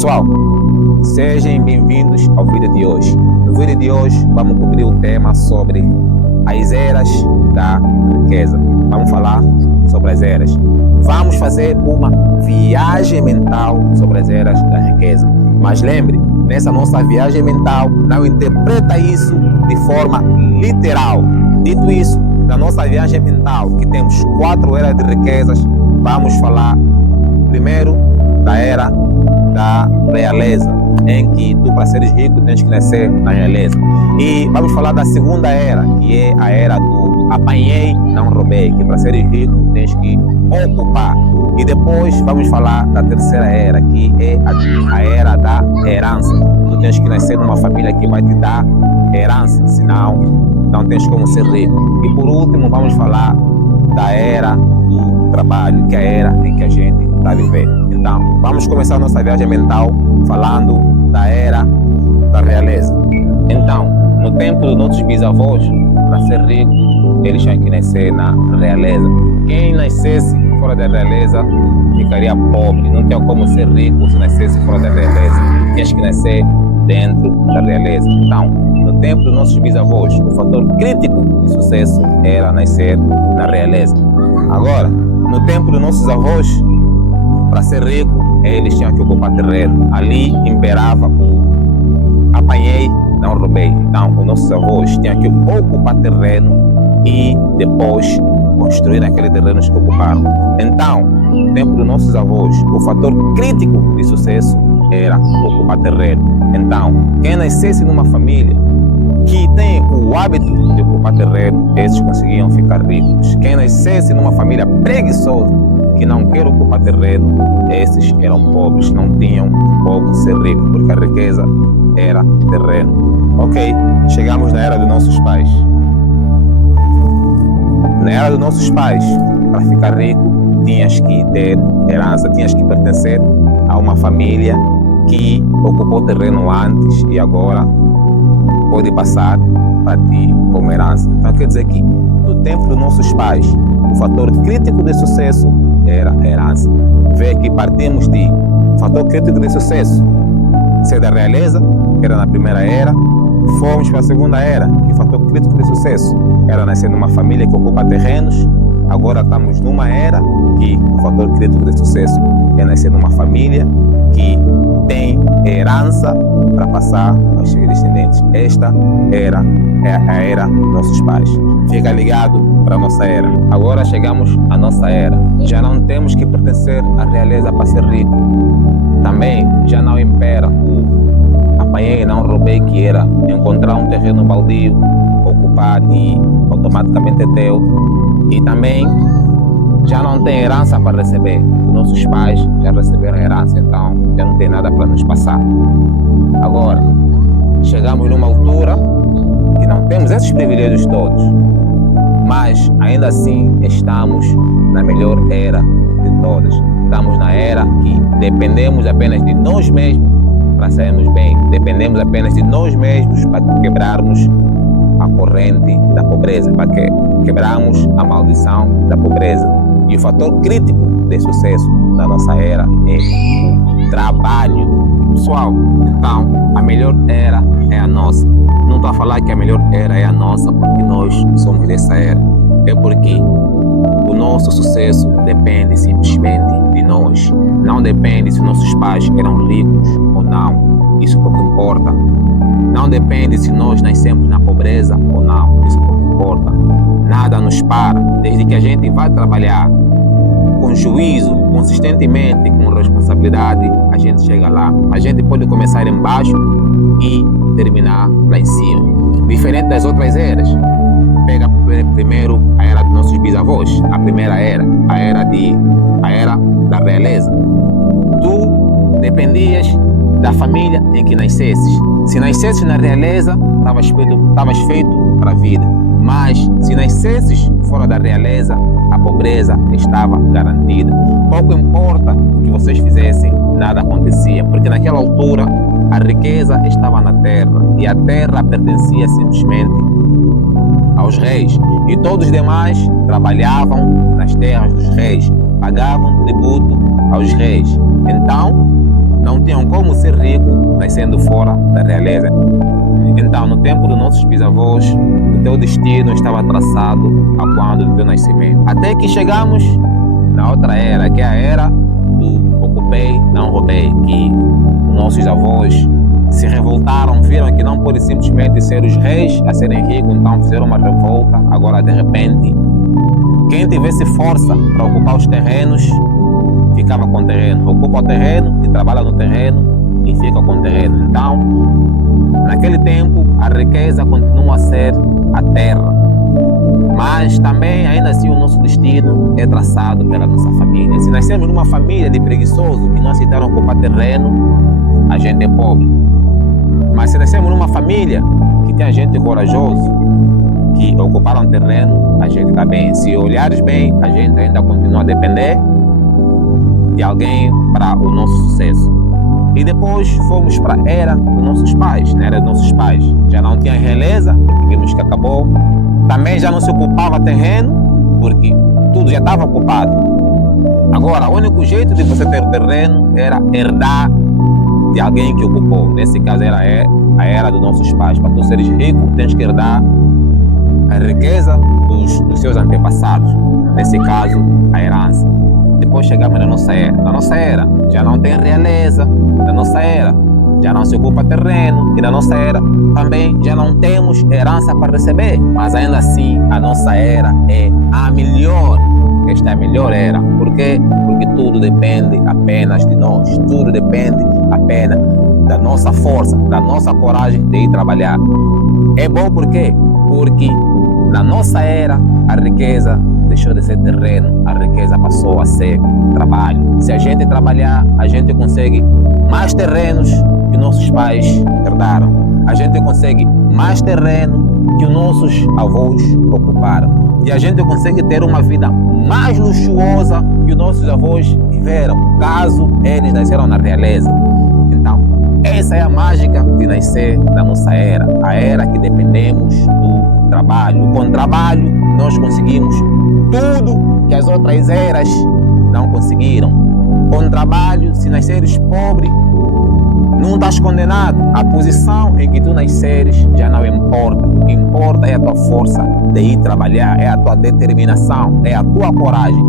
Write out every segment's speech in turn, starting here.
Pessoal, sejam bem-vindos ao vídeo de hoje. No vídeo de hoje vamos cobrir o tema sobre as eras da riqueza. Vamos falar sobre as eras. Vamos fazer uma viagem mental sobre as eras da riqueza. Mas lembre, nessa nossa viagem mental, não interpreta isso de forma literal. Dito isso, na nossa viagem mental, que temos 4 eras de riquezas, vamos falar primeiro da era da realeza, em que tu, para seres rico, tens que nascer na realeza. E vamos falar da segunda era, que é a era do apanhei, não roubei, que para seres rico tens que ocupar. E depois vamos falar da terceira era, que é a era da herança. Tu tens que nascer numa família que vai te dar herança, senão não tens como ser rico. E por último vamos falar da era do trabalho, que é a era em que a gente está vivendo. Então, vamos começar a nossa viagem mental falando da era da realeza. Então, no tempo dos nossos bisavós, para ser rico, eles tinham que nascer na realeza. Quem nascesse fora da realeza ficaria pobre, não tinha como ser rico se nascesse fora da realeza. Tinha que nascer dentro da realeza. Então, no tempo dos nossos bisavós, o fator crítico de sucesso era nascer na realeza. Agora, no tempo dos nossos avós, para ser rico, eles tinham que ocupar terreno. Ali imperava o apanhei, não roubei. Então, os nossos avós tinham que ocupar terreno e depois construir aquele terreno que ocuparam. Então, no tempo dos nossos avós, o fator crítico de sucesso era ocupar terreno. Então, quem nascesse numa família que tem o hábito de ocupar terreno, esses conseguiam ficar ricos. Quem nascesse numa família preguiçosa, que não quer ocupar terreno, esses eram pobres, não tinham como ser ricos, porque a riqueza era terreno. Ok, chegamos na era dos nossos pais. Na era dos nossos pais, para ficar rico, tinhas que ter herança, tinhas que pertencer a uma família que ocupou terreno antes e agora pode passar para ti como herança. Então quer dizer que no tempo dos nossos pais, o fator crítico de sucesso era a herança. Vê que partimos de fator crítico de sucesso, ser da realeza, que era na primeira era, fomos para a segunda era, que o fator crítico de sucesso era nascer numa família que ocupa terrenos. Agora estamos numa era que o fator crítico de sucesso é nascer numa família que tem herança para passar aos seus descendentes. Esta era a era dos nossos pais. Fica ligado para a nossa era. Agora chegamos à nossa era. Já não temos que pertencer à realeza para ser rico. Também já não impera o apanhei e não roubei, que era encontrar um terreno baldio, ocupar e automaticamente é teu. E também já não tem herança para receber. Os nossos pais já receberam herança, então já não tem nada para nos passar. Agora, chegamos numa altura que não temos esses privilégios todos, mas ainda assim estamos na melhor era de todas. Estamos na era que dependemos apenas de nós mesmos para sairmos bem. Dependemos apenas de nós mesmos para quebrarmos a corrente da pobreza, para quebrarmos a maldição da pobreza. E o fator crítico de sucesso da nossa era é o trabalho. Pessoal, então a melhor era é a nossa. Não estou a falar que a melhor era é a nossa porque nós somos dessa era. É porque o nosso sucesso depende simplesmente de nós. Não depende se nossos pais eram ricos ou não. Isso pouco importa. Não depende se nós nascemos na pobreza ou não. Isso pouco importa. Nada nos para. Desde que a gente vai trabalhar com juízo, consistentemente, com responsabilidade, a gente chega lá. A gente pode começar embaixo e terminar lá em cima. Diferente das outras eras. Pega primeiro a era dos nossos bisavós, a primeira era, a era da realeza. Tu dependias da família em que nascesses. Se nascesses na realeza, estavas feito para a vida. Mas se nascesses fora da realeza, a pobreza estava garantida. Pouco importa o que vocês fizessem, nada acontecia, porque naquela altura a riqueza estava na terra e a terra pertencia simplesmente aos reis. E todos os demais trabalhavam nas terras dos reis, pagavam tributo aos reis. Então, não tinham como rico nascendo fora da realeza. Então, no tempo dos nossos bisavós, o teu destino estava traçado a quando do teu nascimento. Até que chegamos na outra era, que é a era do ocupei, não roubei, que os nossos avós se revoltaram, viram que não pode simplesmente ser os reis a serem ricos, então fizeram uma revolta. Agora, de repente, quem tivesse força para ocupar os terrenos, ficava com o terreno. Ocupa o terreno e trabalha no terreno e fica com o terreno. Então, naquele tempo, a riqueza continua a ser a terra. Mas também, ainda assim, o nosso destino é traçado pela nossa família. Se nascemos numa família de preguiçosos que não aceitaram ocupar terreno, a gente é pobre. Mas se nascemos numa família que tem gente corajoso, que ocuparam terreno, a gente está bem. Se olhares bem, a gente ainda continua a depender de alguém para o nosso sucesso. E depois fomos para a era dos nossos pais. Na era dos nossos pais já não tinha realeza, porque vimos que acabou. Também já não se ocupava terreno, porque tudo já estava ocupado. Agora, o único jeito de você ter terreno era herdar de alguém que ocupou. Nesse caso era a era dos nossos pais. Para tu seres rico, tens que herdar a riqueza dos seus antepassados. Nesse caso, a herança. Depois chegamos na nossa era. Na nossa era já não tem realeza. Na nossa era já não se ocupa terreno. E na nossa era também já não temos herança para receber. Mas ainda assim, a nossa era é a melhor. Esta é a melhor era. Por quê? Porque tudo depende apenas de nós. Tudo depende apenas da nossa força, da nossa coragem de ir trabalhar. É bom por quê? Porque na nossa era, a riqueza deixou de ser terreno, a riqueza passou a ser trabalho. Se a gente trabalhar, a gente consegue mais terrenos que nossos pais herdaram. A gente consegue mais terreno que os nossos avós ocuparam. E a gente consegue ter uma vida mais luxuosa que os nossos avós viveram, caso eles nasceram na realeza. Então, essa é a mágica de nascer na nossa era, a era que dependemos do trabalho. Com trabalho, nós conseguimos tudo que as outras eras não conseguiram. Com trabalho, se nasceres pobre, não estás condenado. A posição em que tu nasceres já não importa. O que importa é a tua força de ir trabalhar, é a tua determinação, é a tua coragem.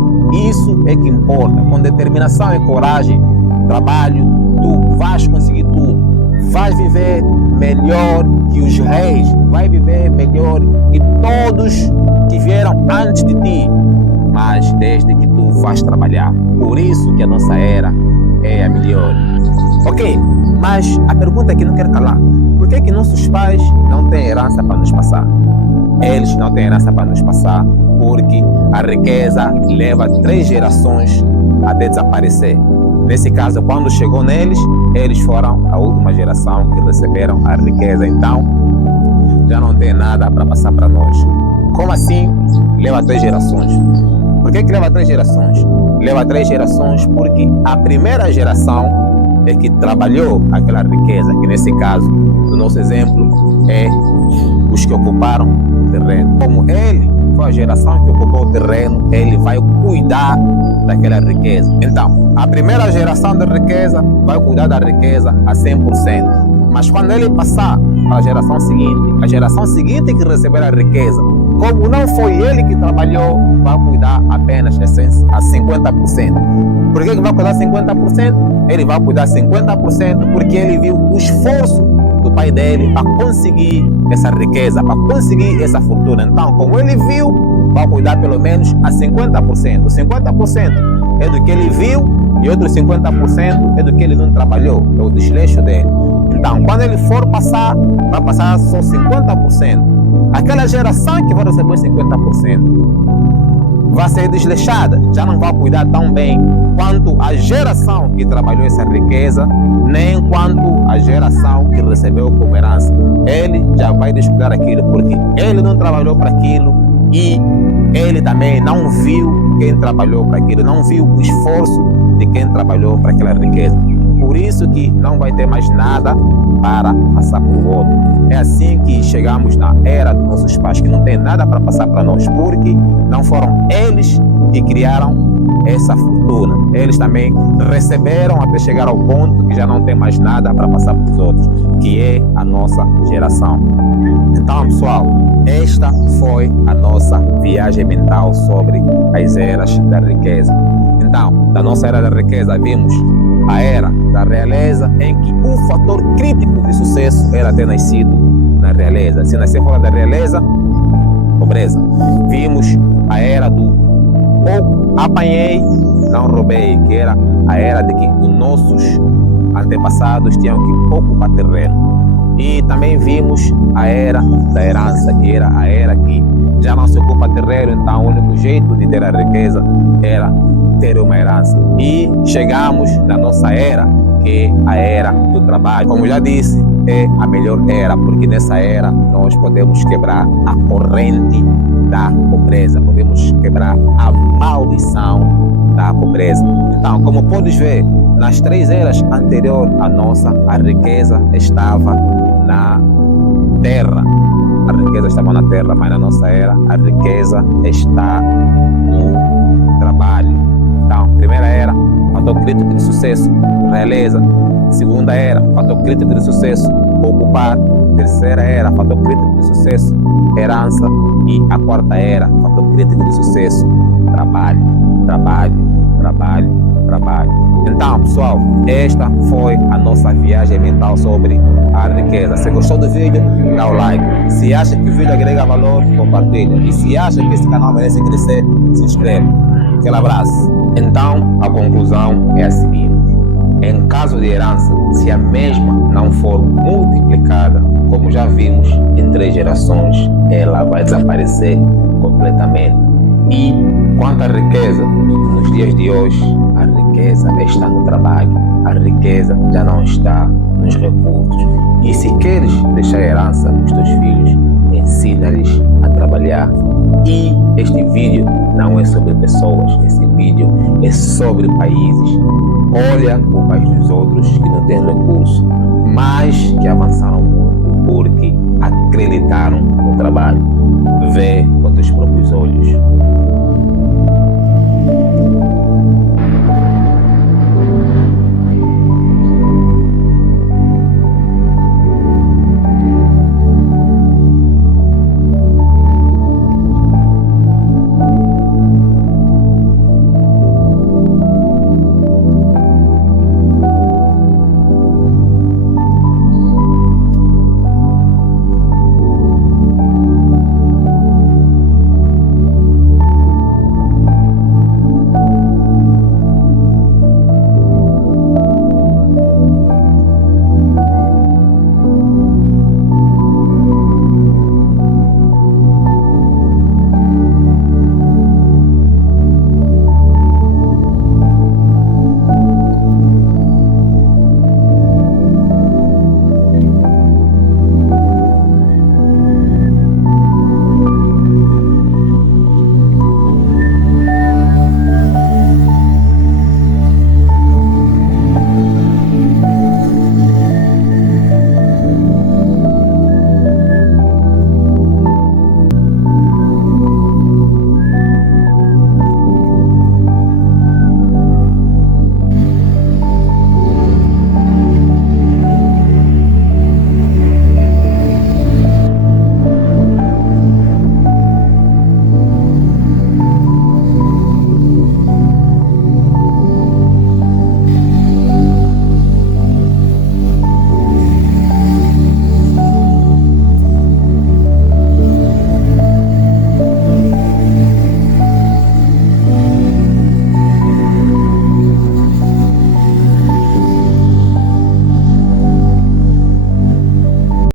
Isso é que importa. Com determinação e coragem, trabalho, tu vais conseguir tudo. Vais viver melhor que os reis, vai viver melhor que todos que vieram antes de ti, mas desde que tu vais trabalhar. Por isso que a nossa era é a melhor. Ok, mas a pergunta que não quero calar: por que nossos pais não têm herança para nos passar? Eles não têm herança para nos passar porque a riqueza leva 3 gerações até desaparecer. Nesse caso, quando chegou neles, eles foram a última geração que receberam a riqueza. Então, já não tem nada para passar para nós. Como assim leva 3 gerações? Por que leva 3 gerações? Leva 3 gerações porque a primeira geração é que trabalhou aquela riqueza, que nesse caso, no nosso exemplo, é os que ocuparam o terreno. Como ele foi a geração que ocupou o terreno, ele vai cuidar daquela riqueza. Então, a primeira geração de riqueza vai cuidar da riqueza a 100%. Mas quando ele passar para a geração seguinte que receber a riqueza, como não foi ele que trabalhou, vai cuidar apenas a 50%. Por que vai cuidar 50%? Ele vai cuidar 50% porque ele viu o esforço do pai dele para conseguir essa riqueza, para conseguir essa fortuna. Então, como ele viu, vai cuidar pelo menos a 50%. 50% é do que ele viu e outros 50% é do que ele não trabalhou, é o desleixo dele. Então, quando ele for passar, vai passar só 50%. Aquela geração que vai receber 50% vai ser desleixada, já não vai cuidar tão bem quanto a geração que trabalhou essa riqueza, nem quanto a geração que recebeu como herança. Ele já vai descuidar aquilo, porque ele não trabalhou para aquilo e ele também não viu quem trabalhou para aquilo, não viu o esforço de quem trabalhou para aquela riqueza. Por isso que não vai ter mais nada para passar por voto. É assim que chegamos na era dos nossos pais, que não tem nada para passar para nós, porque não foram eles que criaram essa fortuna. Eles também receberam até chegar ao ponto que já não tem mais nada para passar para os outros, que é a nossa geração. Então, pessoal, esta foi a nossa viagem mental sobre as eras da riqueza. Então, da nossa era da riqueza, vimos a era da realeza, em que o fator crítico de sucesso era ter nascido na realeza. Se nascer fora da realeza, pobreza. Vimos a era do pouco apanhei, não roubei, que era a era de que os nossos antepassados tinham que ocupar terreno. E também vimos a era da herança, que era a era que já não se ocupa terreno, então o único jeito de ter a riqueza era ter uma herança. E chegamos na nossa era, que é a era do trabalho. Como já disse, é a melhor era, porque nessa era nós podemos quebrar a corrente da pobreza, podemos quebrar a maldição da pobreza. Então, como podes ver, nas 3 eras anteriores à nossa, a riqueza estava na terra. A riqueza estava na terra, mas na nossa era, a riqueza está no trabalho. Então, primeira era, fator crítico de sucesso, realeza. Segunda era, fator crítico de sucesso, ocupar. Terceira era, fator crítico de sucesso, herança. E a quarta era, fator crítico de sucesso, trabalho, trabalho, trabalho, trabalho. Então, pessoal, esta foi a nossa viagem mental sobre a riqueza. Se gostou do vídeo, dá o like. Se acha que o vídeo agrega valor, compartilha. E se acha que esse canal merece crescer, se inscreve. Aquele abraço. Então, a conclusão é a seguinte. Em caso de herança, se a mesma não for multiplicada, como já vimos, em 3 gerações, ela vai desaparecer completamente. E quanto à riqueza, nos dias de hoje, a riqueza está no trabalho. A riqueza já não está nos recursos. E se queres deixar herança para os teus filhos, ensina-lhes a trabalhar. E este vídeo não é sobre pessoas, esse vídeo é sobre países. Olha o país dos outros que não têm recurso, mas que avançaram muito porque acreditaram no trabalho. Vê com teus próprios olhos.